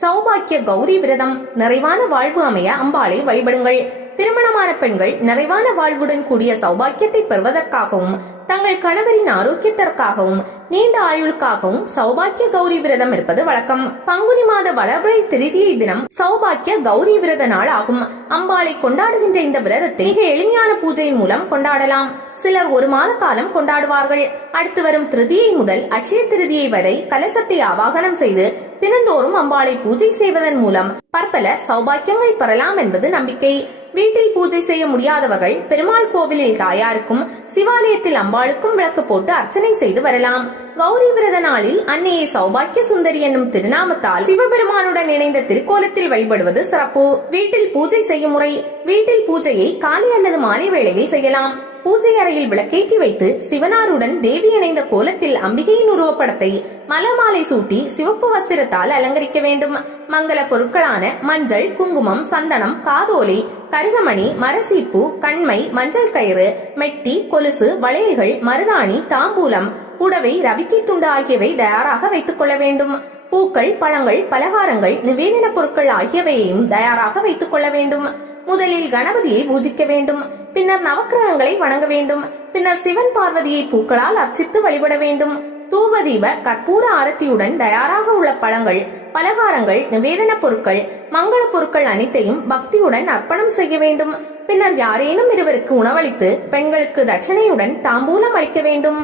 சௌபாக்கிய கௌரி விரதம். நிறைவான வாழ்வு அமைய அம்பாளை வழிபடுங்கள். திருமணமான பெண்கள் நிறைவான வாழ்வுடன் கூடிய சௌபாக்கியத்தை பெறுவதற்காகவும் தங்கள் கணவரின் ஆரோக்கியத்திற்காகவும் நீண்ட ஆயுளுக்காகவும் சௌபாக்கிய கௌரி விரதம் இருப்பது வழக்கம். பங்குனி மாத வளர்பிறை திருதியை தினம் சௌபாக்கிய கௌரி விரத நாள் ஆகும். அம்பாளை கொண்டாடுகின்ற இந்த விரதத்தை மிக எளிமையான பூஜையின் மூலம் கொண்டாடலாம். சிலர் ஒரு மாத காலம் கொண்டாடுவார்கள். அடுத்து வரும் திருதியை முதல் அட்சய திருதியை வரை கலசத்தை ஆவாகனம் செய்து தினந்தோறும் அம்பாளை பூஜை செய்வதன் மூலம் பற்பல சௌபாக்கியங்கள் பெறலாம் என்பது நம்பிக்கை. வீட்டில் பூஜை செய்ய முடியாதவர்கள் பெருமாள் கோவிலில் தாயாருக்கும் சிவாலயத்தில் அம்பாளுக்கும் விளக்கு போட்டு அர்ச்சனை செய்து வரலாம். கௌரி விரத நாளில் அன்னையை சௌபாக்கிய சுந்தரி என்னும் திருநாமத்தால் சிவபெருமானுடன் இணைந்த திருக்கோலத்தில் வழிபடுவது சிறப்பு. வீட்டில் பூஜை செய்யும் முறை. வீட்டில் பூஜையை காலை அல்லது மாலை வேளையில் செய்யலாம். பூஜை அறையில் விளக்கேற்றி வைத்து சிவனாருடன் தேவி இணைந்த கோலத்தில் அம்பிகையின் உருவப்படத்தை மலமாலை சூட்டி சிவப்பு வஸ்திரத்தால் அலங்கரிக்க வேண்டும். மங்கள பொருட்களான மஞ்சள், குங்குமம், சந்தனம், காதோலை, கருகமணி, மரசீப்பு, கண்மை, மஞ்சள் கயிறு, மெட்டி, கொலுசு, வளையல்கள், மருதாணி, தாம்பூலம், புடவை, ரவிக்கை துண்டு ஆகியவை தயாராக வைத்துக் கொள்ள வேண்டும். பூக்கள், பழங்கள், பலகாரங்கள், நிவேதன பொருட்கள் ஆகியவையையும் தயாராக வைத்துக் கொள்ள வேண்டும். முதலில் கணபதியை பூஜிக்க வேண்டும். பின்னர் நவக்கிரகங்களை வணங்க வேண்டும். பின்னர் சிவன் பார்வதியை பூக்களால் அர்ச்சித்து வழிபட வேண்டும். தூபதீப கற்பூர ஆரத்தியுடன் தயாராக உள்ள பழங்கள், பலகாரங்கள், நிவேதன பொருட்கள், மங்கள பொருட்கள் அனைத்தையும் பக்தியுடன் அர்ப்பணம் செய்ய வேண்டும். பின்னர் யாரேனும் இருவருக்கு உணவளித்து பெண்களுக்கு தட்சணையுடன் தாம்பூலம் அளிக்க வேண்டும்.